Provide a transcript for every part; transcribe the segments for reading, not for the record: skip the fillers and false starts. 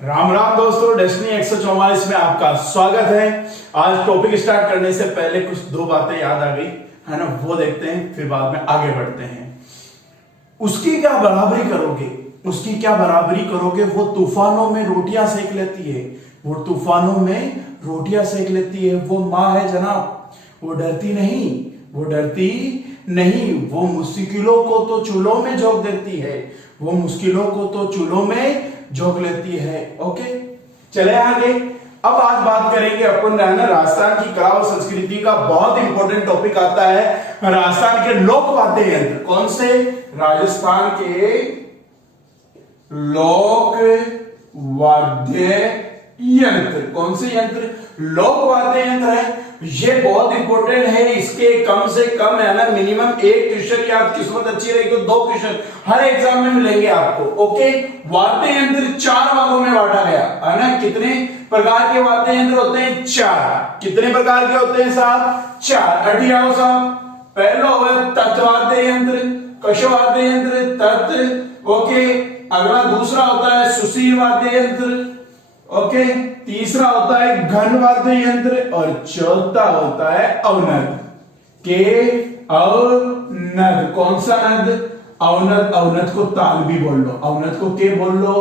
राम राम दोस्तों, डेस्टिनी 144 में आपका स्वागत है। आज टॉपिक स्टार्ट करने से पहले कुछ दो बातें याद आ गई है ना, वो देखते हैं, फिर बाद में आगे बढ़ते हैं। उसकी क्या बराबरी करोगे, उसकी क्या बराबरी करोगे? वो तूफानों में रोटियां सेक लेती है, वो तूफानों में रोटियां सेक लेती है। वो माँ है जनाब, वो डरती नहीं, वो डरती नहीं। वो मुश्किलों को तो चूल्हों में झोंक देती है, वो मुश्किलों को तो चूल्हों में झोंक लेती है। ओके, चले आगे। अब आज बात करेंगे अपन राजस्थान की कला और संस्कृति का बहुत इंपॉर्टेंट टॉपिक आता है, राजस्थान के लोक वाद्य यंत्र। कौन से? राजस्थान के लोक वाद्य यंत्र। कौन से यंत्र? लोक वाद्य यंत्र है। ये बहुत इंपॉर्टेंट है। इसके कम से कम है ना मिनिमम एक क्वेश्चन, या किस्मत अच्छी रही तो दो क्वेश्चन हर एग्जाम में मिलेंगे आपको। ओके, वाद्य यंत्र चार भागों में बांटा गया है ना। कितने प्रकार के वाद्य यंत्र होते हैं? चार। कितने प्रकार के होते हैं साहब? चार। अटियाओ साहब, पहला है तत्वाद्य यंत्र, कशवाद्य यंत्र, तत्। ओके, अगला दूसरा होता है सुशील वाद्य यंत्र। ओके, तीसरा होता है घन वाद्य यंत्र और चौथा होता है अवनद। के अवनद। कौन सा नद? अवनद। अवनद को ताल भी बोल लो, अवनद को के बोल लो,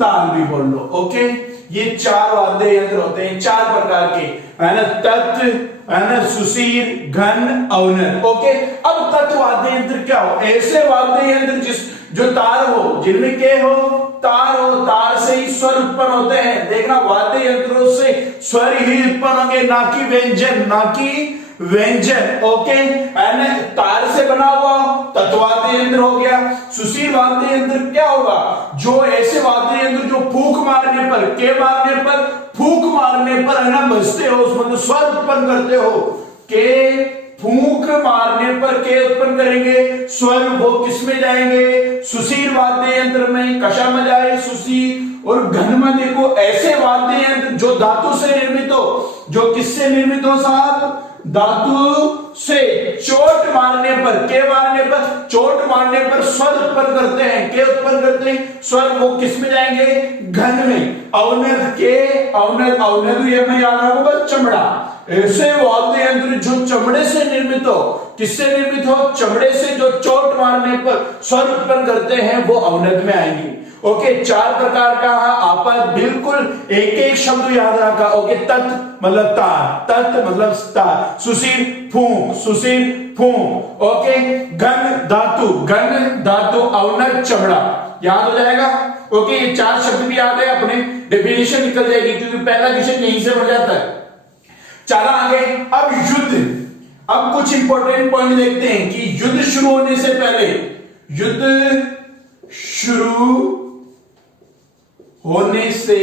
ताल भी बोल लो। ओके, ये चार वाद्य यंत्र होते हैं, चार प्रकार के है ना। तत् है ना, सुशील, घन, अवनद। ओके, अब तत् वाद्य यंत्र क्या हो? ऐसे वाद्य यंत्र जो तार हो, जिनमें के हो, तार हो, तार से ही स्वर उत्पन्न होते हैं। देखना, वाद्य यंत्रों से स्वर ही उत्पन्न होंगे, ना कि व्यंजन, ना कि व्यंजन। ओके, तार से बना हुआ तत्वाद्य यंत्र हो गया। सुशील वाद्य यंत्र क्या होगा? जो ऐसे वाद्य यंत्र जो फूंक मारने पर, के मारने पर, फूंक मारने पर है ना बजते हो, उसमें तो स्वर उत्पन्न करते हो। के फूंक मारने पर के उत्पन्न करेंगे, स्वर वो किस में जाएंगे? सुशील वाद्य यंत्र में। कशा में जाए? सुशील। और घन में देखो, ऐसे वाद्य यंत्र जो धातु से निर्मित हो। जो किससे निर्मित हो साहब? धातु से। चोट मारने पर, के मारने पर, चोट मारने पर स्वर उत्पन्न करते हैं, के उत्पन्न करते हैं, स्वर वो किस में जाएंगे? घन में। अवनद के, अवनद, अवनद ये मैं याद रखूंगा, चमड़ा। ऐसे वाद्य यंत्र जो चमड़े से निर्मित हो, किससे निर्मित हो? चमड़े से। जो चोट मारने पर स्वर उत्पन्न करते हैं वो अवनद में आएंगे। ओके, चार प्रकार का आप बिल्कुल एक एक शब्द याद रखा। ओके, तत् मतलब तार, तत् मतलब तार। सुशील फूंक, सुशील फूंक। ओके, घन धातु, घन धातु, अवनद चमड़ा। याद हो जाएगा। ओके, ये चार शब्द भी याद है, अपने डेफिनेशन निकल जाएगी, क्योंकि पहला क्वेश्चन यहीं से बन जाता है। चला आगे। अब युद्ध, अब कुछ इंपॉर्टेंट पॉइंट देखते हैं कि युद्ध शुरू होने से पहले, युद्ध शुरू होने से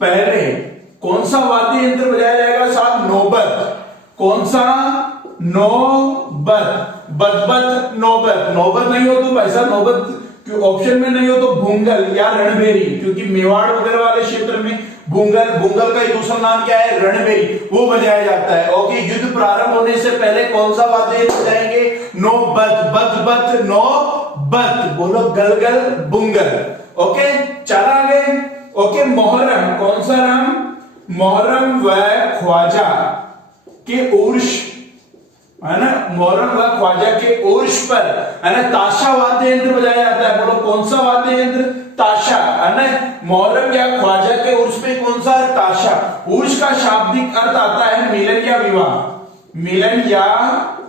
पहले कौन सा वाद्य यंत्र बजाया जाएगा साहब? नौबत। कौन सा? नौबत। बदबत, नौबत। नौबत नहीं हो तो भाई साहब, नौबत ऑप्शन में नहीं हो तो भूंगल या रणबेरी, क्योंकि मेवाड़ वगैरह वाले क्षेत्र में भूंगल, भूंगल का दूसरा नाम क्या है? रणबेरी, वो बजाया जाता है। ओके, युद्ध प्रारंभ होने से पहले कौन सा वाद्य यंत्र बजाएंगे? नौबत। बदबत, नौबत। बोलो गलगल, बुंगल। ओके, चला आगे। ओके, मोहर्रम। कौन सा राम? मोहर्रम व ख्वाजा के उर्स है ना, मोहर्रम व ख्वाजा के उर्स पर है ना ताशा वाद्य यंत्र बजाया जाता है। बोलो कौन सा वाद्य यंत्र? ताशा। है ना, मोहर्रम या ख्वाजा के उर्स पे कौन सा? ताशा। उर्स का शाब्दिक अर्थ आता है मिलन या विवाह। मिलन या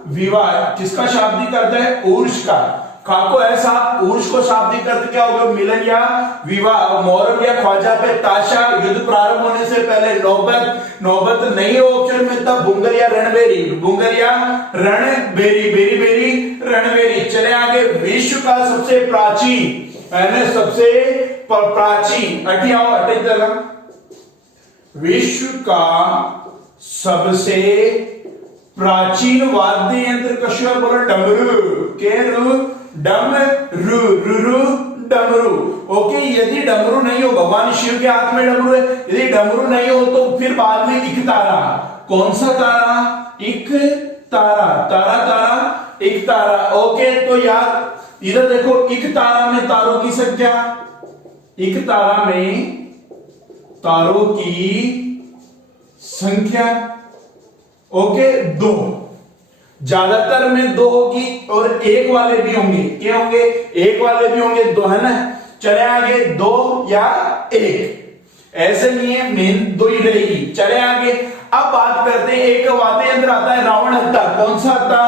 विवाह किसका शाब्दिक अर्थ है? उर्स का। खाको ऐसा उर्स को शाब्दिक अर्थ क्या होगा? मिलन या विवाह। मोहर्रम या ख्वाजा पे ताशा, युद्ध प्रारंभ होने से पहले। नौबत, नौबत नहीं हो ऑप्शन में, तब भूंगल या रणबेरी, भूंगल या रणबेरी, बेरी बेरी रणबेरी। चले आगे। विश्व का सबसे प्राचीन है ना, सबसे प्राचीन, अटियाओ अटे चला, विश्व का सबसे प्राचीन वाद्य यंत्र कश्यप। बोलो डमरू। के रू? डमरू, रुरु, डमरू। ओके, यदि डमरू नहीं हो, भगवान शिव के हाथ में डमरू है, यदि डमरू नहीं हो तो फिर बाद में इक तारा। कौन सा तारा? इक तारा। तारा, तारा, इक तारा। ओके, तो यार इधर देखो, इक तारा में तारों की संख्या एक तारा में तारों की संख्या ओके 2, ज्यादातर में 2 होगी और एक वाले भी होंगे, क्या होंगे, एक वाले भी होंगे 2, है ना। चले आगे 2 या 1, ऐसे नहीं है, मेन 2 ही रहेगी। चले आगे, अब बात करते हैं एक वाद्य यंत्र आता है रावण हत्ता। कौन सा हत्ता,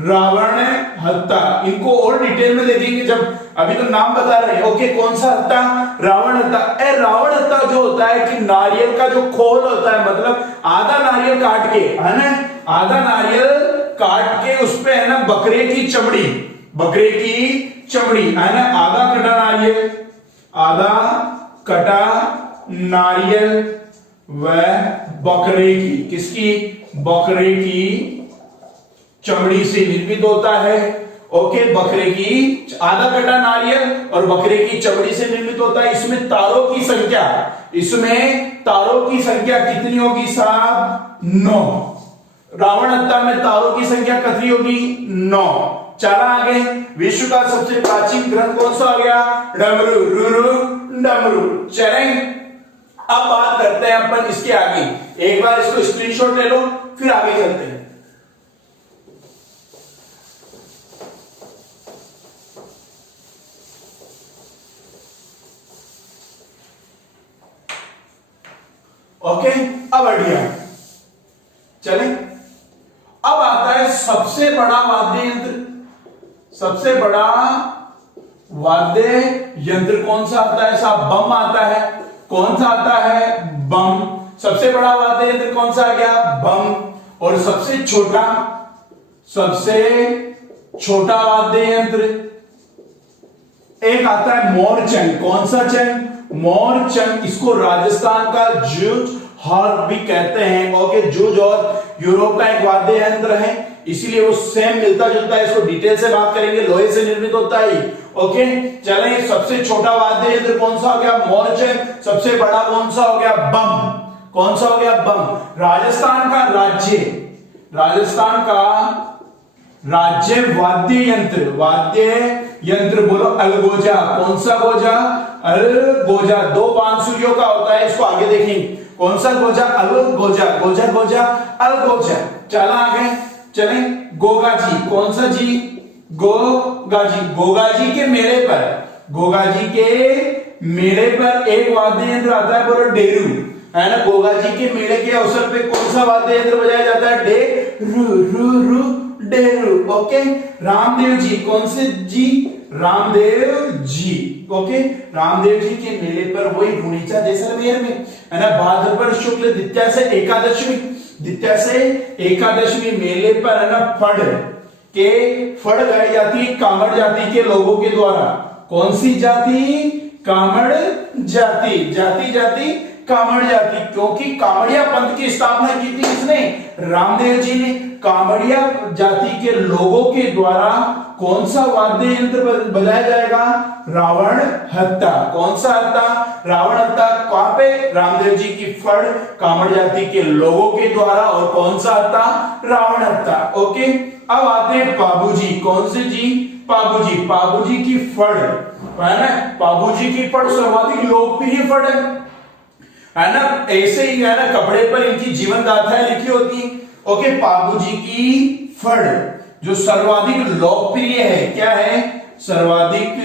रावण हत्ता। इनको और डिटेल में देखेंगे जब, अभी तो नाम बता रहे हैं। ओके, कौन सा हत्ता, रावण हत्ता। रावण हत्ता जो होता है कि नारियल का जो खोल होता है, मतलब आधा नारियल काट के, है ना, आधा नारियल काट के उस पे है ना बकरे की चमड़ी, बकरे की चमड़ी, है ना, आधा कटा नारियल, आधा कटा नारियल व बकरे की, किसकी, बकरे की चमड़ी से निर्मित होता है। ओके, बकरे की आधा कटा नारियल और बकरे की चमड़ी से निर्मित होता है। इसमें तारों की संख्या, इसमें तारों की संख्या कितनी होगी साहब, 9। रावण हत्ता में तारों की संख्या कितनी होगी, 9। चला आगे, विश्व का सबसे प्राचीन ग्रंथ कौन सा आ गया, डमरू, रुरु डमरू। चलें, अब बात करते हैं अपन इसके आगे, एक बार इसको स्क्रीनशॉट ले लो फिर आगे चलते हैं। ओके, अब बढ़िया, चलें, अब आता है सबसे बड़ा वाद्य यंत्र। सबसे बड़ा वाद्य यंत्र कौन सा आता है साहब, बम आता है। कौन सा आता है, बम। सबसे बड़ा वाद्य यंत्र कौन सा आ गया, बम। और सबसे छोटा वाद्य यंत्र एक आता है मोरचंग। कौन सा चंग, मोरचंग। इसको राजस्थान का जूझ हार्प भी कहते हैं। ओके, जूझ और यूरोप का एक वाद्य यंत्र है, इसीलिए वो सेम मिलता जुलता है। इसको डिटेल से बात करेंगे, लोहे से निर्मित होता है। ओके, चलें, सबसे छोटा वाद्य यंत्र कौन सा हो गया, मोरचंग। सबसे बड़ा कौन सा हो गया, बम। कौन सा हो गया, बम। राजस्थान का राज्य, राजस्थान का राज्य वाद्य यंत्र बोलो, अलगोजा। कौन सा गोजा, अलगोजा। 2 बांसुरियों का होता है, इसको आगे देखेंगे। कौन सा गोजा, अलगोजा, गोजा गोजा अलगोजा। चला आगे, चलें, गोगा जी। कौन सा जी, गोगा जी। गोगा जी के मेले पर, गोगा जी के मेले पर एक वाद्य यंत्र आता है, बोलो डेरू, है ना। गोगा जी के मेले के अवसर पे कौन सा वाद्य यंत्र बजाया जाता है, डेरू, रू रू डेरू। ओके, रामदेव जी। कौन से जी, रामदेव जी। ओके, रामदेव जी के मेले पर वही गुणीचा जैसलमेर में, है ना, भाद्रपद शुक्ल द्वितीया से एकादशमी, द्वितीया से एकादशमी मेले पर, है ना, फड़ गाई जाती है कामड़ जाति के लोगों के द्वारा। कौन सी जाति, कामड़ जाति, जाति कामड़ जाति। क्योंकि कामड़िया पंथ की स्थापना की थी इसने, रामदेव जी ने। कामड़िया जाति के लोगों के द्वारा कौन सा वाद्य यंत्र बजाया जाएगा, रावण हत्ता। कौन सा हत्ता, रावण हत्ता। कहां पे, रामदेव जी की फड़ कामड़ जाति के लोगों के द्वारा। और कौन सा हत्ता, रावण हत्ता। ओके, अब आते हैं पाबूजी। कौन से जी, पाबूजी। पाबूजी की फड़, है ना, पाबूजी की फड़ सर्वाधिक लोकप्रिय फड़ है ना। ऐसे ही है ना, कपड़े पर इनकी जीवन गाथाएं लिखी होती। ओके, पाबूजी की फड़ जो सर्वाधिक लोकप्रिय है, क्या है, सर्वाधिक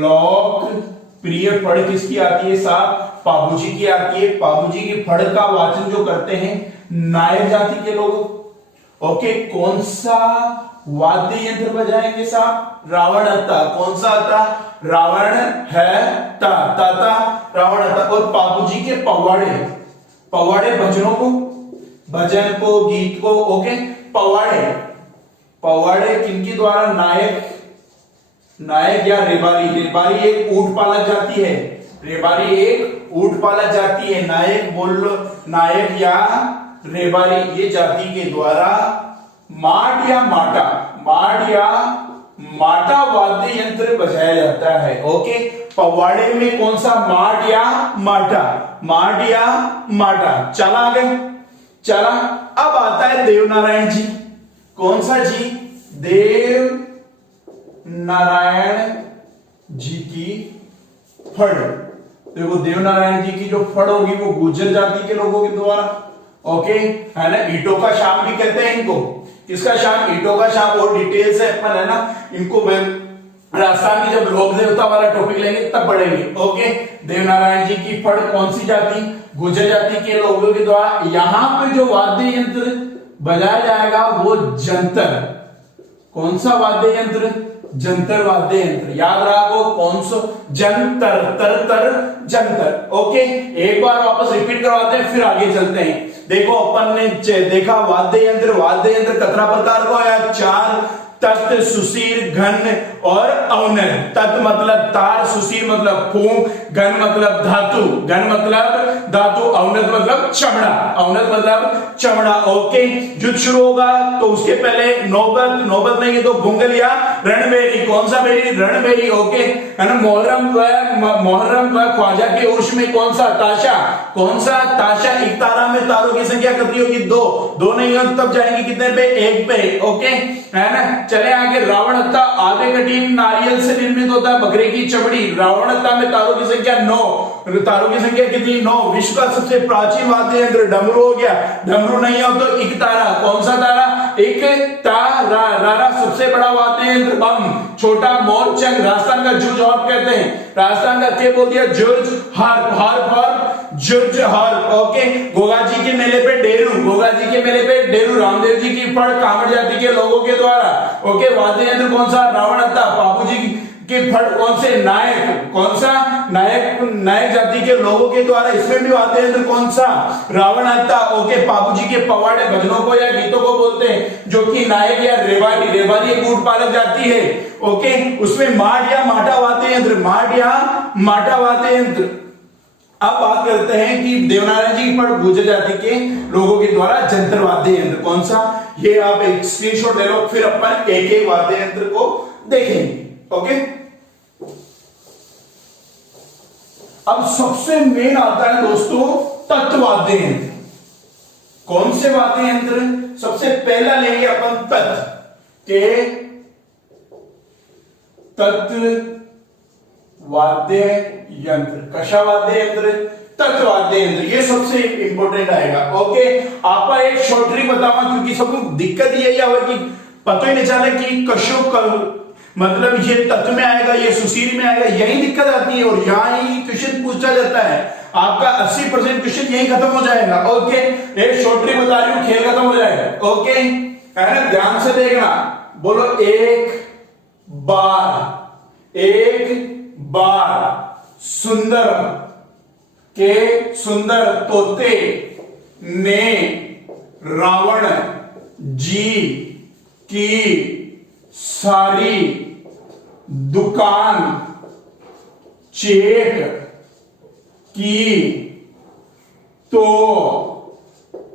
लोकप्रिय फड़ किसकी आती है साहब, पाबूजी की आती है। पाबूजी की फड़ का वाचन जो करते हैं नायक जाति के लोग। ओके, कौन सा वाद्य यंत्र बजाएंगे साहब, रावण हत्ता। कौन सा हत्ता, रावण है ता रावण हत्ता। और पाबूजी के पवाड़े भजन को गीत को, ओके, पवाड़े किनके द्वारा, नायक या रेबारी एक ऊंट पालक जाती है। रेबारी एक ऊंट पालक जाती है। नायक बोल लो, नायक या रेबारी, ये जाति के द्वारा माट या माटा वाद्य यंत्र बजाया जाता है। ओके, पवाड़े में कौन सा, माट या माटा। चला आगे, चला। अब आता है देव नारायण जी। कौन सा जी, देव नारायण जी की फड़। देखो देवनारायण जी की जो फड़ होगी वो गुर्जर जाति के लोगों के द्वारा, ओके, है ना। ईंटों का शाम भी कहते हैं इनको। किसका शाम? ईंटों का शाम। और डिटेल से अपन, है ना, इनको राजस्थान की जब लोक देवता वाला टॉपिक लेंगे तब पढ़ेंगे, ओके। देवनारायण जी की फड़ कौन सी जाति? गुर्जर जाति के लोगों के द्वारा। यहां पे जो वाद्य यंत्र बजाया जाएगा वो जंतर। कौन सा वाद्य यंत्र? जंतर वाद्य यंत्र। याद रखो कौन सा? जंतर, तर तर जंतर, ओके। एक बार वापस रिपीट करवाते हैं फिर आगे चलते हैं। देखो अपन ने देखा वाद्य यंत्र। वाद्य यंत्र कितना प्रकार का है? 4। तत्, सुशीर, घन और अवनत। तत् मतलब तार, सुशीर मतलब फूंक, घन मतलब धातु, घन मतलब धातु, अवनत मतलब चमड़ा, अवनत मतलब चमड़ा, ओके। युद्ध शुरू होगा तो उसके पहले नौबत नहीं है तो गुंगल या रणबेरी। कौन सा बेरी? रणबेरी, ओके, है ना। मोहर्रम व ख्वाजा के उर्स में कौन सा? ताशा। कौन सा? ताशा। एक तारा में तारों की संख्या कितनी होगी? 2 नहीं हो तब जाएंगे कितने पे? 1 पे, ओके, है ना। चले आगे। रावण हत्ता आधे कठिन नारियल से निर्मित होता है, बकरे की चमड़ी। रावण हत्ता में तारों की संख्या 9। तारों की संख्या कितनी? 9। विश्व का सबसे प्राचीन वाद्य यंत्र डमरू हो गया। डमरू नहीं हो तो एक तारा। कौन सा तारा? एक तारा। रारा सबसे बड़ा वाद्य यंत्र बम। छोटा मोरचंग। राजस्थान का जुर्ज हार्प कहते हैं। राजस्थान का क्या बोल दिया? George Harp. Harp, George Harp, okay. Goga ji के मेले पे डेरू। गोगा जी के मेले पे डेरू। रामदेव जी की फड़ कामड़ जाति के लोगों के द्वारा, ओके। वाद्य यंत्र कौन सा? रावण हत्ता। बाबू जी की फड़ कौन से? नायक। कौन सा? नायक जाति के लोगों के द्वारा। इसमें भी वाद्य यंत्र कौन सा? रावण हत्ता, ओके। बाबू जी के पवाड़े भजनों को या गीतों को बोलते हैं, जो कि नायक या रेवाड़ी। रेवाड़ी एक ऊंट पालक जाति है, ओके। उसमें माट या माटा वाद्य यंत्र। माट या माटा वाद्य यंत्र। अब बात करते हैं कि देवनारायण जी पर गुर्जर जाति के लोगों के द्वारा जंतर वाद्य यंत्र कौन सा? ये आप एक स्क्रीनशॉट ले लो, फिर अपन एक एक वाद्य यंत्र को देखेंगे, ओके। अब सबसे मेन आता है दोस्तों तत्वाद्य यंत्र। कौन से वाद्य यंत्र? सबसे पहला लेंगे अपन तत्व वाद्य यंत्र। कशा वाद्य यंत्र? तत्वाद्य यंत्र। ये सबसे इंपॉर्टेंट आएगा, ओके। आपका एक शॉर्ट ट्रिक बताऊंगा क्योंकि सबको दिक्कत यही है कि पता ही नहीं चला कि कशो मतलब ये तत्व में आएगा, ये सुशील में आएगा, यही दिक्कत आती है। और यहां ही क्वेश्चन पूछा जाता है। आपका 80% क्वेश्चन यही खत्म हो जाएगा, ओके। एक शॉर्ट ट्रिक बता रही हूं, खेल खत्म हो जाएगा, ओके, है ना। ध्यान से देखना। बोलो एक बार सुंदर के सुंदर तोते ने रावण जी की सारी दुकान चेक की तो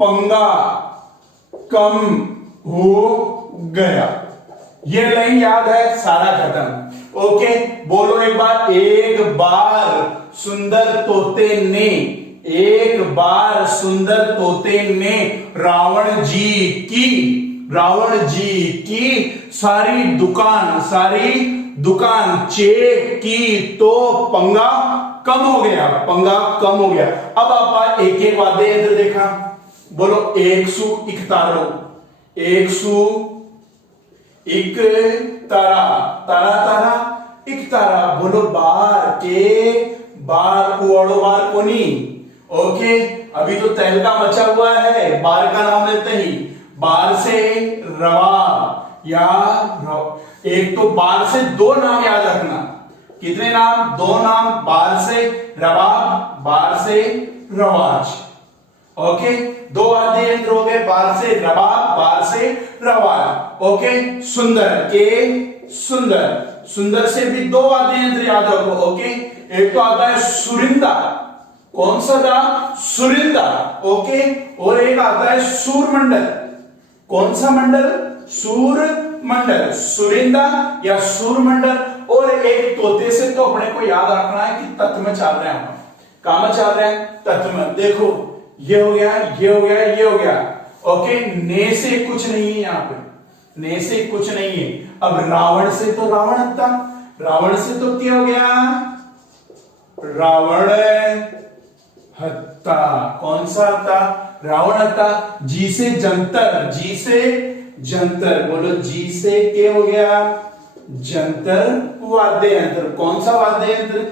पंगा कम हो गया। ये लाइन याद है? सारा खत्म, ओके। बोलो एक बार। एक बार सुंदर तोते ने, एक बार सुंदर तोते ने रावण जी की सारी दुकान चेक की तो पंगा कम हो गया, पंगा कम हो गया। अब आप एक एक वाद्य यंत्र देखा। बोलो एक सु इक तारो, एक सु इक तारा, तारा तारा इक तारा। बोलो बार के बार कुआड़ो बार कोनी, ओके। अभी तो तहलका मचा हुआ है, बार का नाम लेते ही। बार से रवा या एक तो बार से 2 नाम याद रखना। कितने नाम? 2 नाम। बार से रवाब, बार से रवाज, ओके। 2 वाद्य यंत्र हो गए, बार से रबाब, बार से रवाज, ओके। सुंदर के सुंदर से भी 2 वाद्य यंत्र याद रखो, ओके। एक तो आता है सुरिंदा। कौन सा था? सुरिंदा, ओके। और एक आता है सूरमंडल। कौन सा मंडल? सूरमंडल। सुरिंदा या सूरमंडल। और एक तोते से तो अपने को याद रखना है कि तत्व में चल रहे हैं। कहां में चल रहे हैं? तत्व में। देखो ये हो गया, ये हो गया, ये हो गया, ओके। ने से कुछ नहीं है, यहां पे ने से कुछ नहीं है। अब रावण से तो रावण हत्ता, रावण से तो क्या हो गया, रावण हत्ता। कौन सा हत्ता, रावण हत्ता। जी से जंतर, जी से जंतर, बोलो जी से क्या हो गया, जंतर वाद्य यंत्र। कौन सा वाद्य यंत्र,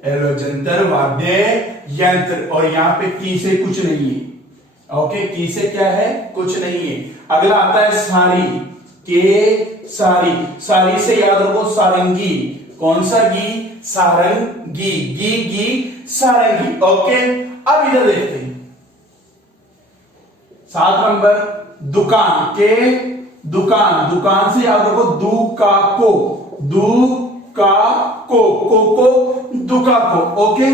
एलो जंतर वाद्य यंत्र। और यहां पे की से कुछ नहीं है, ओके, की से क्या है, कुछ नहीं है। अगला आता है सारी, के सारी, सारी से याद रखो सारंगी। कौन सा गी, सारंगी, गी गी सारंगी, ओके। अब इधर देखते हैं 7 नंबर, दुकान, के दुकान, दुकान से याद रखो दू का को, दू का को दुका को, ओके।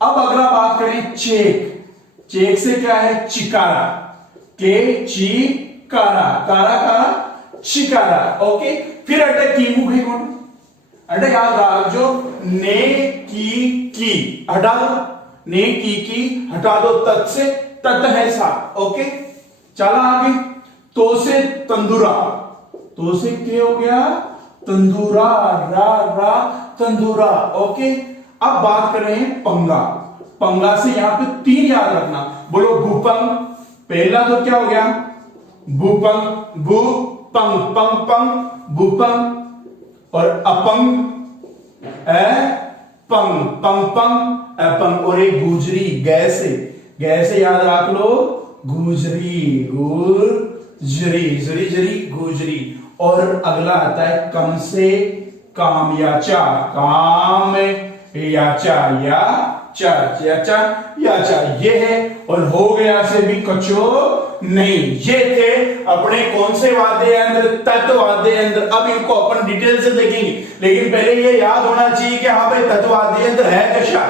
अब अगला बात करें चेक, चेक से क्या है, चिकारा, के ची कारा, कारा कारा चिकारा, ओके। फिर अटे की मुख है कौन, अटे याद रख जो ने की हटा दो, ने की हटा दो, तत् से तत् है साथ, ओके। चला आगे, तो से तंदूरा, तो से क्या हो गया, तंदूरा, रा तंदूरा, ओके। अब बात कर रहे हैं पंगा, पंगा से यहां पे 3 याद रखना, बोलो भूपंग, पहला तो क्या हो गया, भूपंग, भू पंग, पंग पंग भूपंग, और अपंग पंग, पंग पंग अपंग, और एक गुजरी, गैसे, गैसे याद रख लो, गुजरी, गुजरी, जरी जरी गुजरी। और अगला आता है कम से काम, याचा, काम याचा, याचा ये है। और हो गया से भी कचो नहीं। ये थे अपने कौन से वाद्य यंत्र, तत्व वाद्य यंत्र। अब इनको अपन डिटेल से देखेंगे, लेकिन पहले ये याद होना चाहिए कि हाँ भाई तत्व वाद्य यंत्र है कशा,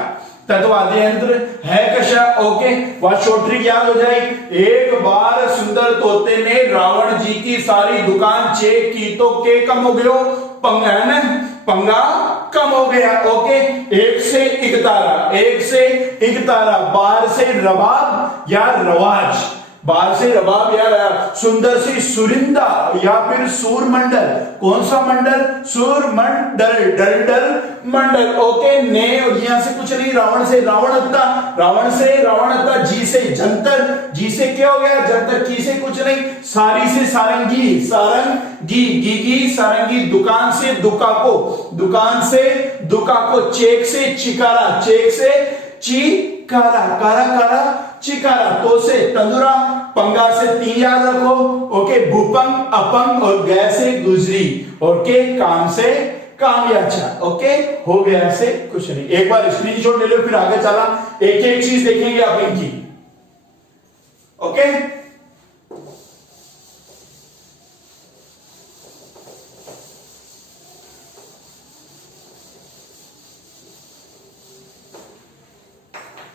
तत्व वाद्य यंत्र है कशा, ओके। वह शॉर्ट ट्रिक याद हो जाएगी। एक बार सुंदर तोते ने रावण जी की सारी दुकान चेक की तो के कम हो गयो, पंगा है ना, पंगा कम हो गया, ओके। एक से इकतारा, एक से इकतारा, बाहर से रबाब या रवाज, बाहर से रबाब या सुंदर से सुरिंदा या फिर सूरमंडल। कौन सा मंडल, सूरमंडल, डल डल मंडल, ओके। ने यहां से कुछ नहीं, रावण से रावणहत्ता, रावण से रावणहत्ता, जी से जंतर, जी से क्या हो गया, जंतर, की से कुछ नहीं, सारी से सारंगी, सारंगी, गी सारंगी, दुकान से दुकाको, दुकान से दुकाको, चेक से चिकारा, चेक से चिकारा, कारा कारा चिकारा, तो से तंदूरा, पंगा से 3 याद रखो, ओके। भूपंग, अपंग, और गै से गुजरी, और के काम से कामयाचा, ओके। हो गया से कुछ नहीं। एक बार स्क्रीनशॉट ले लो, फिर आगे चला एक एक चीज देखेंगे आप इनकी, ओके।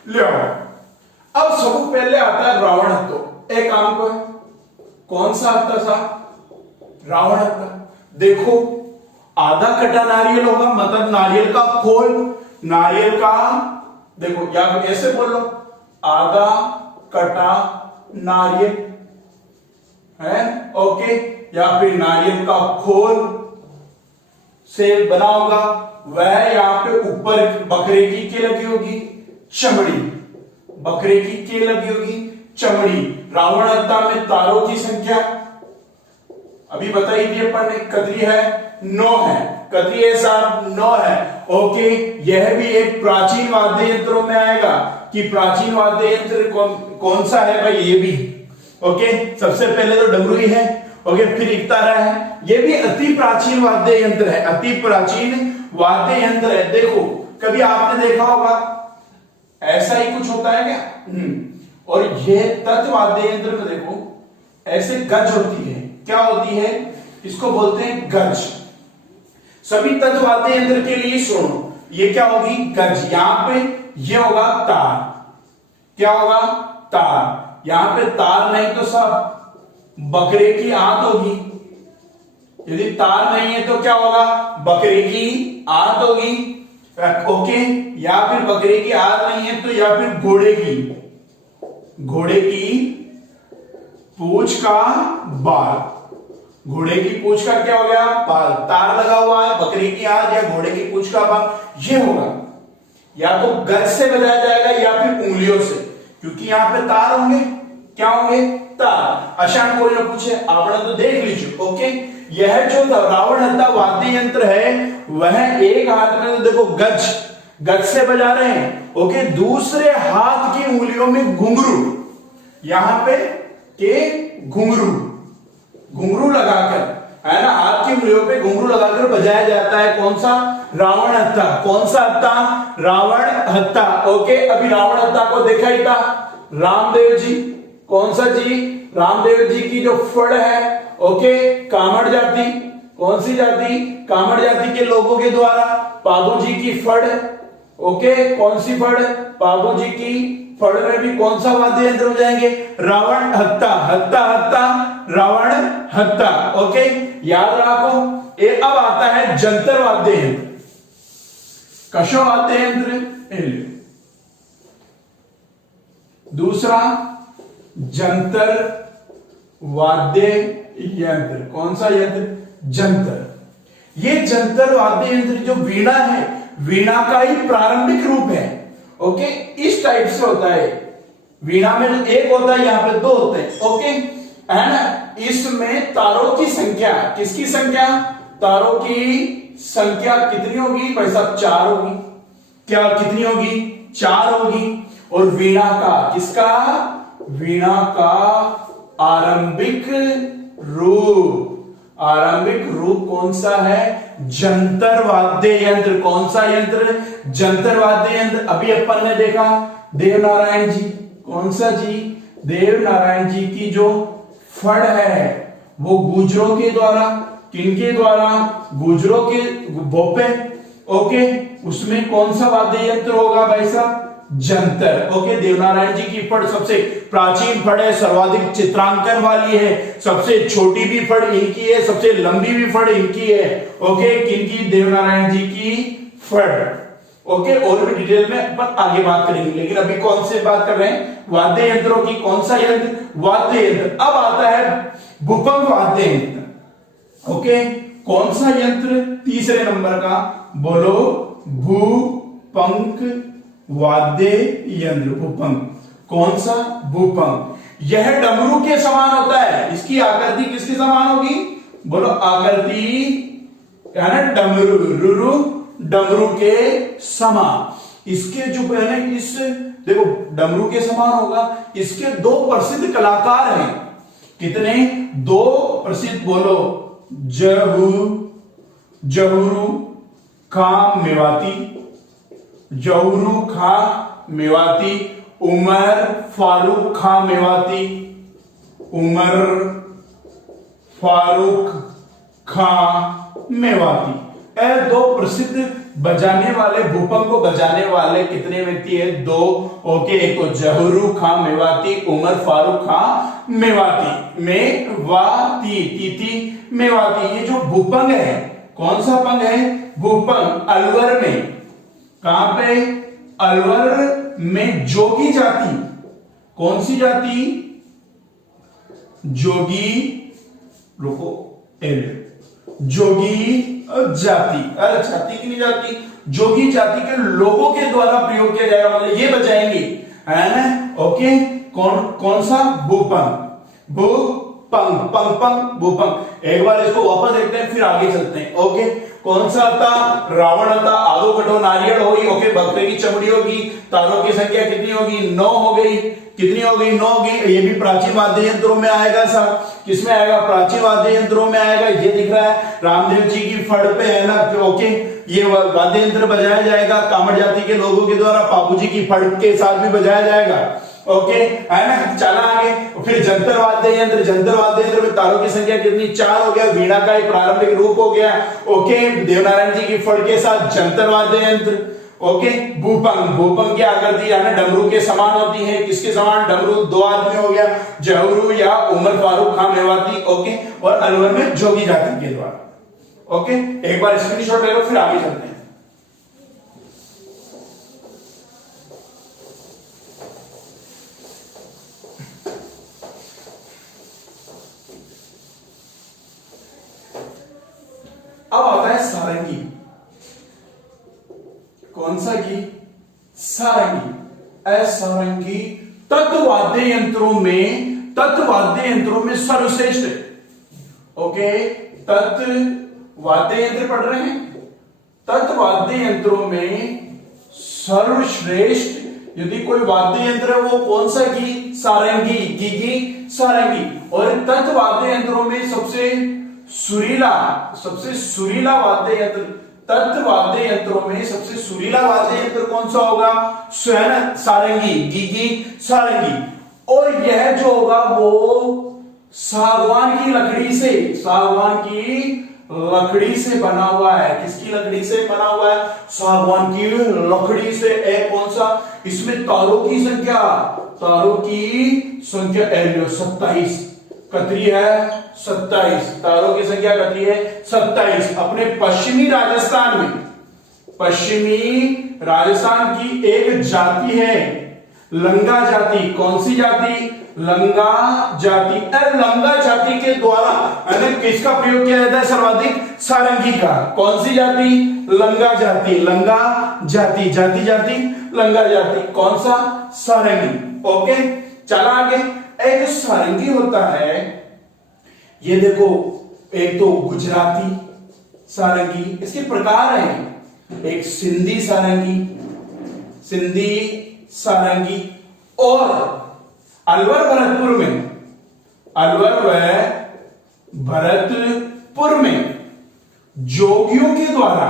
ले अब सबसे पहले आता है रावण हत्तो। एक काम को है, कौन सा हत्ता था, रावण हत्ता। देखो आधा कटा नारियल होगा, मतलब नारियल का खोल, नारियल का, देखो या ऐसे बोल लो, आधा कटा नारियल है, ओके। या फिर नारियल का खोल से बना होगा, वह यहां पे ऊपर बकरे की क्या लगी होगी, चमड़ी, बकरे की क्या लगी होगी, चमड़ी। रावण हत्ता में तारों की संख्या अभी बताई थी अपन ने, कतरी है 9 है, कतरी है साहब 9 है, ओके। यह भी एक प्राचीन वाद्य यंत्रों में आएगा कि प्राचीन वाद्य यंत्र कौन सा है भाई, ये भी, ओके। सबसे पहले तो डमरू ही है, ओके, फिर इकतारा है, ये भी अति प्राचीन वाद्य यंत्र है, अति प्राचीन वाद्य यंत्र है। देखो कभी आपने देखा होगा ऐसा ही कुछ होता है क्या, और यह तत्व वाद्य यंत्र में देखो ऐसे गज होती है, क्या होती है, इसको बोलते हैं गज। सभी तत्व वाद्य यंत्र के लिए सुनो, ये क्या होगी, गज। यहां पे ये होगा तार, क्या होगा, तार। यहां पे तार नहीं तो सब बकरे की आंत होगी, यदि तार नहीं है तो क्या होगा, बकरे की आंत होगी, ओके। या फिर बकरे की आंत नहीं है तो या फिर घोड़े की, घोड़े की पूंछ का बाल, घोड़े की पूंछ का क्या हो गया, बाल, तार लगा हुआ है, बकरी की आंख या घोड़े की पूंछ का बाल, ये होगा। या तो गज से बजाया जाएगा या फिर उंगलियों से, क्योंकि यहां पे तार होंगे, क्या होंगे, तार। अशांत बोल पूछे, आपने तो देख लीजिए। ओके, यह जो रावण हत्ता वाद्य यंत्र है वह एक हाथ में तो देखो गज से बजा रहे हैं। ओके, दूसरे हाथ की उंगलियों में घुंघरू, यहां पे के घुंघरू लगाकर, है ना, हाथ की उंगलियों पे घुंघरू लगाकर बजाया जाता है। कौन सा, रावण हत्ता। कौन सा हत्ता, रावण हत्ता। ओके, अभी रावण हत्ता को देखा ही था रामदेव जी, कौन सा जी, रामदेव जी की जो फड़ है, ओके, कामड़ जाति, कौन सी जाति, कामड़ जाति के लोगों के द्वारा पाबू जी की फड़, ओके, कौन सी फड़, पाबू जी की फड़ में भी कौन सा वाद्य यंत्र बजाएंगे, रावण हत्ता, हत्ता हत्ता रावण हत्ता। ओके, याद रखो। अब आता है जंतर वाद्य यंत्र। कशो वाद्य यंत्र, दूसरा जंतर वाद्य यंत्र। कौन सा यंत्र, जंतर। ये जंतर वाद्य यंत्र जो वीणा है, वीणा का ही प्रारंभिक रूप है। ओके, इस टाइप से होता है। वीणा में जो एक होता है, यहां पे दो होते हैं। ओके, है ना, इसमें तारों की संख्या, किसकी संख्या, तारों की संख्या कितनी होगी भाई साहब, 4 होगी। क्या कितनी होगी, 4 होगी। और वीणा का, किसका, वीणा का आरंभिक रूप कौन सा है, जंतर वाद्य यंत्र। कौन सा यंत्र, जंतर वाद्य यंत्र। अभी अपन ने देखा देव नारायण जी, कौन सा जी, देव नारायण जी की जो फड़ है वो गुजरों के द्वारा, किनके द्वारा, गुजरों के भोपे। ओके, उसमें कौन सा वाद्य यंत्र होगा भाई साहब, जंतर। ओके, देवनारायण जी की फड़ सबसे प्राचीन फड़ है, सर्वाधिक चित्रांकन वाली है, सबसे छोटी भी फड़ इनकी है, सबसे लंबी भी फड़ इनकी है। ओके, किनकी, देवनारायण जी की फड़। ओके, और भी डिटेल में अपन आगे बात करेंगे, लेकिन अभी कौन से बात कर रहे हैं, वाद्य यंत्रों की। कौन सा यंत्र, वाद्य यंत्र। अब आता है भूपंक वाद्य यंत्र। ओके, कौन सा यंत्र, तीसरे नंबर का, बोलो, भूपंक वाद्य यंत्र। भूपंक, कौन सा, भूपंक। यह डमरू के समान होता है। इसकी आकृति किसके समान होगी, बोलो, आकृति, है ना, डमरू, रुरु डमरू के समान। इसके जो है, इस देखो डमरू के समान होगा। इसके 2 प्रसिद्ध कलाकार हैं। कितने, 2 प्रसिद्ध, बोलो, जहुरू खां मेवाती, जहुरू खां मेवाती, उमर फारूक खां मेवाती, उमर फारूक खां मेवाती। 2 प्रसिद्ध बजाने वाले, भूपंक को बजाने वाले कितने व्यक्ति है, 2। ओके, एक तो जहुरू खां मेवाती, उमर फारूक खां मेवाती, मेवाती, तीती मेवाती। ये जो भूपंक है, कौन सा पंग है, भूपंक, अलवर में, कहां पे, अलवर में जोगी जाति। कौन सी जाति, जोगी, रुको, जोगी जाति। अरे जाति की नहीं, जाति, जोगी जाति के लोगों के द्वारा प्रयोग किया जाएगा, मतलब ये बजाएंगे, है ना। ओके, कौन सा, भूपंक, भूपंक, पंग पंग भूपंक। एक बार इसको वापस देखते हैं, फिर आगे चलते हैं। ओके, कौन सा था, रावण था, आलू कटो नारियल होगी। ओके, बकरे की चमड़ी होगी, तारों की संख्या कितनी होगी, 9 हो गई। कितनी हो गई, 9 होगी। ये भी प्राचीन वाद्य यंत्रों में आएगा सर, किसमें आएगा, प्राचीन वाद्य यंत्रों में आएगा। ये दिख रहा है रामदेव जी की फड़ पे, है ना। ओके, ये वाद्य यंत्र बजाया जाएगा कामड़ जाति के लोगों के द्वारा, बाबू जी की फड़ के साथ भी बजाया जाएगा। ओके, है ना। चला आगे, फिर जंतर वाद्य यंत्र। जंतर वाद्य यंत्र में तारों की संख्या कितनी, 4 हो गया। वीणा का एक प्रारंभिक रूप हो गया। ओके, देवनारायण जी की फड़ के साथ जंतर वाद्य यंत्र। ओके, भूपंक, भूपंक की आकृति है ना डमरू के समान होती है। किसके समान, डमरू, 2 आदमी हो गया, जहुरू या उमर फारूक खां मेवाती। ओके, और अलवर में जोगी जाति के द्वारा। ओके, एक बार स्क्रीनशॉट ले लो, फिर आगे चलते हैं। सारंगी। कौन सा की? सारंगी। सारंगी तत्वाद्य यंत्रों में सर्वश्रेष्ठ। ओके, तत्वाद्य यंत्र पढ़ रहे हैं। तत्वाद्य यंत्रों में सर्वश्रेष्ठ यदि कोई वाद्य यंत्र है वो कौन सा की? सारंगी। की सारंगी। और तत्वाद्य यंत्रों में सबसे सुरीला वाद्य यंत्र, तत्वाद्य यंत्रों में सबसे सुरीला वाद्य यंत्र कौन सा होगा? स्वयं सारंगी। की सारंगी। और यह जो होगा वो सागवान की लकड़ी से बना हुआ है। किसकी लकड़ी से बना हुआ है? सागवान की लकड़ी से। कौन सा? इसमें तारों की संख्या 27 कतरी है 27। तारों की संख्या कतरी है 27। अपने पश्चिमी राजस्थान की एक जाति है लंगा जाति। कौन सी जाति? लंगा जाति। लंगा जाति के द्वारा किसका प्रयोग किया जाता है सर्वाधिक? सारंगी का। कौन सी जाति? लंगा जाति। लंगा जाति, जाति लंगा जाति। कौन सा? सारंगी। ओके, चला आगे। एक सारंगी होता है, ये देखो, एक तो गुजराती सारंगी, इसके प्रकार हैं। एक सिंधी सारंगी और अलवर भरतपुर में जोगियों के द्वारा,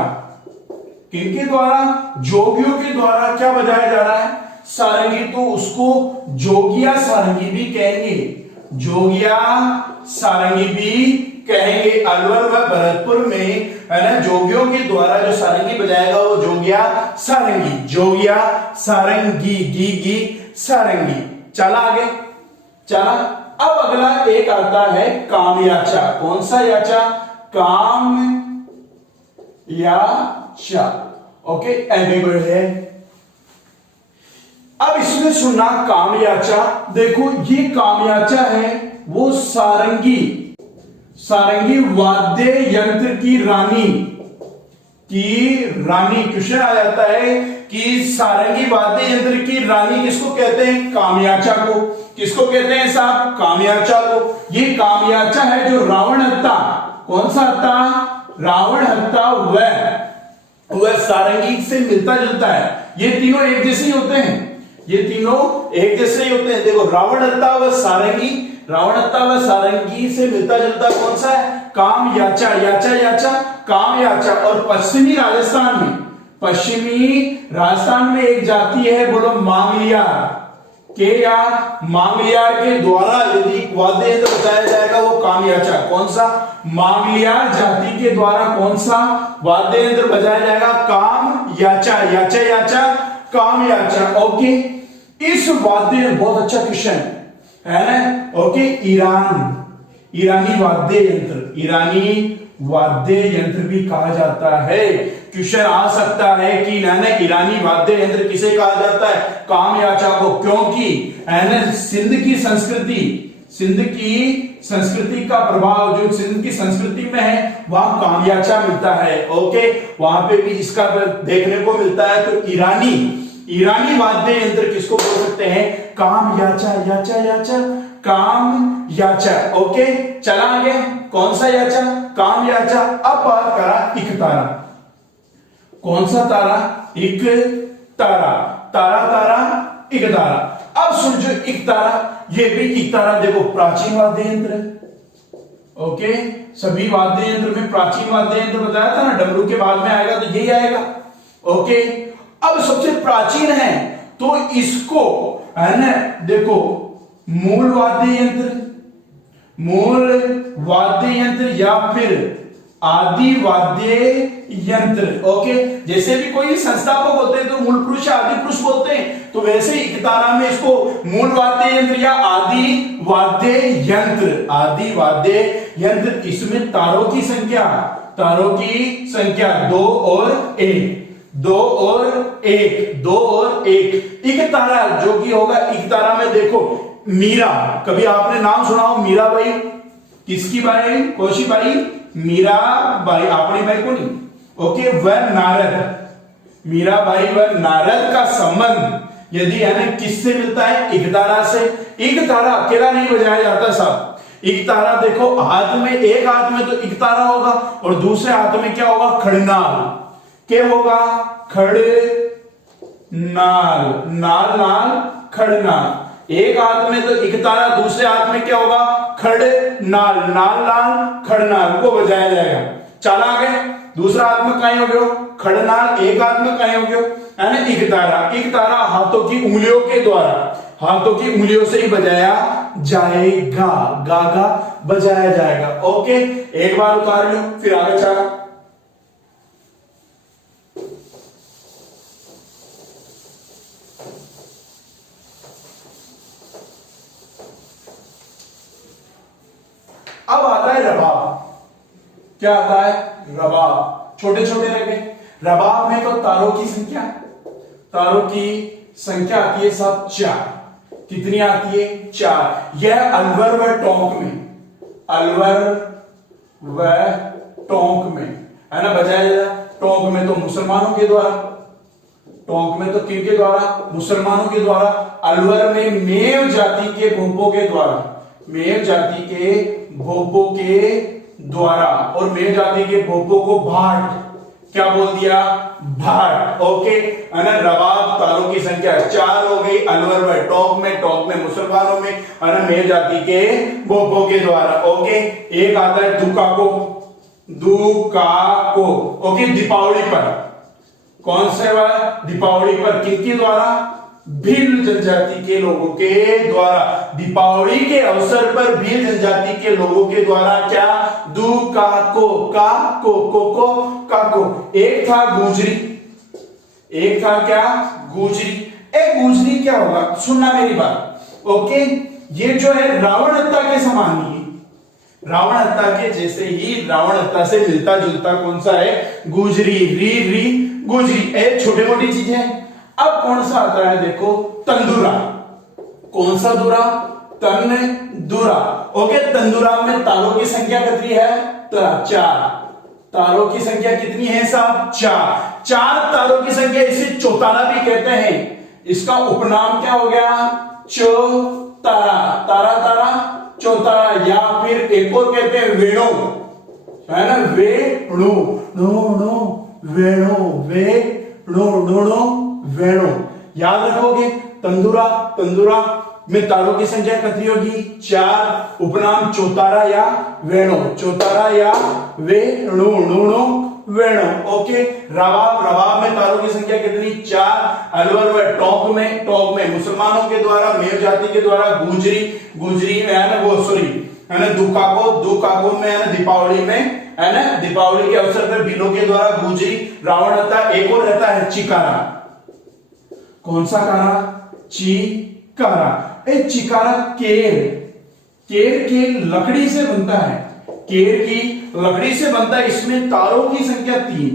किनके द्वारा? जोगियों के द्वारा क्या बजाया जा रहा है? सारंगी। तो उसको जोगिया सारंगी भी कहेंगे। जोगिया सारंगी भी कहेंगे। अलवर व भरतपुर में है ना, जोगियों के द्वारा जो सारंगी बजाएगा वो जोगिया सारंगी। गी सारंगी। चला आगे, चला। अब अगला एक आता है कामयाचा। कौन सा याचा? कामयाचा। ओके, एवरीबॉडी है। अब इसमें सुनना कामयाचा। देखो, ये कामयाचा है वो सारंगी वाद्य यंत्र की रानी। क्वेश्चन आ जाता है कि सारंगी वाद्य यंत्र की रानी किसको कहते हैं? कामयाचा को। किसको कहते हैं साहब? कामयाचा को। ये कामयाचा है जो रावण हत्ता, कौन सा हत्ता? रावण हत्ता वह सारंगी से मिलता जुलता है। ये तीनों एक जैसे ही होते हैं। देखो, रावण हत्ता व सारंगी से मिलता जुलता कौन सा है? कामयाचा। याचा कामयाचा। और पश्चिमी राजस्थान में एक जाति है, बोलो मांगलियार। मांगलियार के द्वारा यदि वाद्य यंत्र बजाया जाएगा वो कामयाचा। कौन सा? मांगलियार जाति के द्वारा कौन सा वाद्य यंत्र बजाया जाएगा? कामयाचा। याचा कामयाचा। ओके, इस वाद्य, बहुत अच्छा क्वेश्चन है ना। ओके, ईरानी वाद्य यंत्र भी कहा जाता है। क्वेश्चन आ सकता है कि ना ईरानी वाद्य यंत्र किसे कहा जाता है? कामयाचा को। क्योंकि सिंध की संस्कृति का प्रभाव जो सिंध की संस्कृति में है वहां कामयाचा मिलता है। ओके, वहां पे भी इसका देखने को मिलता है। तो ईरानी वाद्य यंत्र किसको बोल सकते हैं? कामयाचा। कामयाचा। ओके, चला आगे। कौन सा याचा? कामयाचा। अब बात करा इक तारा। कौन सा तारा? इक तारा। इक तारा। अब सुन, जो इक तारा, ये भी इक तारा देखो प्राचीन वाद्य यंत्र है। ओके, सभी वाद्य यंत्र में प्राचीन वाद्य यंत्र बताया था ना, डमरू के बाद में आएगा तो यही आएगा। ओके, अब सबसे प्राचीन है तो इसको है ना, देखो, मूल वाद्य यंत्र या फिर आदि वाद्य यंत्र। ओके, जैसे भी कोई संस्थापक होते हैं तो मूल पुरुष या आदि पुरुष बोलते हैं, तो वैसे ही इक तारा में इसको मूल वाद्य यंत्र या आदि वाद्य यंत्र। इसमें तारों की संख्या 2 और 1। इक तारा जो कि होगा, इक तारा में देखो मीरा, कभी आपने नाम सुना हो मीराबाई? किसकी बाई? कोशी बाई मीराबाई। अपनी बाई को नहीं, ओके, व नारद, मीराबाई व नारद का संबंध यदि यानी किससे मिलता है? इकतारा से। इकतारा अकेला नहीं बजाया जाता साहब, इकतारा देखो हाथ में, एक हाथ में तो इकतारा होगा और दूसरे हाथ में क्या होगा? खड़नाल। क्या होगा? खड़ नाल, नाल नाल खड़नाल। एक हाथ में तो इकतारा, दूसरे हाथ में क्या होगा? खड़ नाल, नाल नाल खड़नाल को बजाया जाएगा। चला आगे, दूसरा हाथ में कहीं हो गयो खड़नाल, एक हाथ में कहीं हो गयो यानी इकतारा। इकतारा हाथों की उंगलियों के द्वारा, हाथों की उंगलियों से ही बजाया जाएगा, गागा बजाया जाएगा। ओके, एक बार उतार लो फिर आगे चला। अब आता है रबाब। क्या आता है? रबाब। छोटे छोटे रखे। रबाब में तो तारों की संख्या, तारों की संख्या आती है सब 4। कितनी आती है? 4। यह अलवर व टोंक में, अलवर व टोंक में है ना बजाया जाएगा। टोंक में तो मुसलमानों के द्वारा, टोंक में तो किनके द्वारा? मुसलमानों के द्वारा। अलवर में मेव जाति के भोपो के द्वारा, मेव जाति के भोपो के द्वारा। और मेव जाति के भोपो को भाट, क्या बोल दिया? भाट। ओके, रबाब तारों की संख्या 4 हो गई। अलवर व टोंक में, टोंक में मुसलमानों में, मेव जाति के भोपो के द्वारा। ओके, एक आता है दुकाको, दुकाको। ओके, दीपावली पर, कौन से वाला? दीपावली पर किनके द्वारा? भील जनजाति के लोगों के द्वारा। दीपावली के अवसर पर भील जनजाति के लोगों के द्वारा क्या? दुकाको, का को काको। एक था गुजरी, एक था क्या? गुजरी। एक गुजरी क्या होगा? सुनना मेरी बात। ओके, ये जो है रावण हत्या के समान ही, रावण हत्या के जैसे ही रावण हत्या से मिलता जुलता कौन सा है? गुजरी, री री गुजरी। एक छोटी मोटी चीज है। अब कौन सा आता है? देखो, तंदुरा। कौन सा दुरा? तंदुरा। ओके, तंदुरा में तारों की संख्या कितनी है? 4। तारों की संख्या कितनी है साहब? 4। 4 तारों की संख्या, इसे चौतारा भी कहते हैं। इसका उपनाम क्या हो गया? चौतारा, तारा तारा चौतारा। या फिर एक और कहते हैं वेणु, है ना? वेणु, नो नो वेणु, वेणु नो नो वेणु। याद रखोगे, तंदुरा, तंदुरा में तारों की संख्या कितनी होगी? 4। उपनाम चौतारा या वेणु, चौतारा या वेणु, नो वेणु। ओके, रबाब, रबाब में तारों की संख्या कितनी? 4। अलवर व टोंक में, टोंक में मुसलमानों के द्वारा, मेव जाति के द्वारा। गुजरी, गुजरी में है ना वो सॉरी है ना दुकाको, दुकाको में है ना दीपावली में, है ना दीपावली के अवसर पर भीलों के द्वारा गुजरी। रावण हत्या। एक और रहता है चिकारा। कौन सा कारा? चिकारा। ए चिकारा केर, केर की लकड़ी से बनता है, केर की लकड़ी से बनता है। इसमें तारों की संख्या 3।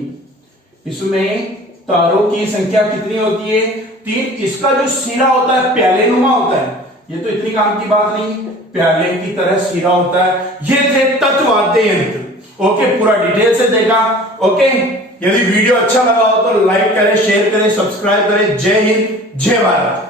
इसमें तारों की संख्या कितनी होती है? 3। इसका जो सिरा होता है प्याले नुमा होता है। ये तो इतनी काम की बात नहीं, प्याले की तरह सिरा होता है। ये थे तत्वाद्य यंत्र। ओके, पूरा डिटेल से देखा। ओके, यदि वीडियो अच्छा लगा हो तो लाइक करें, शेयर करें, सब्सक्राइब करें। जय हिंद, जय भारत।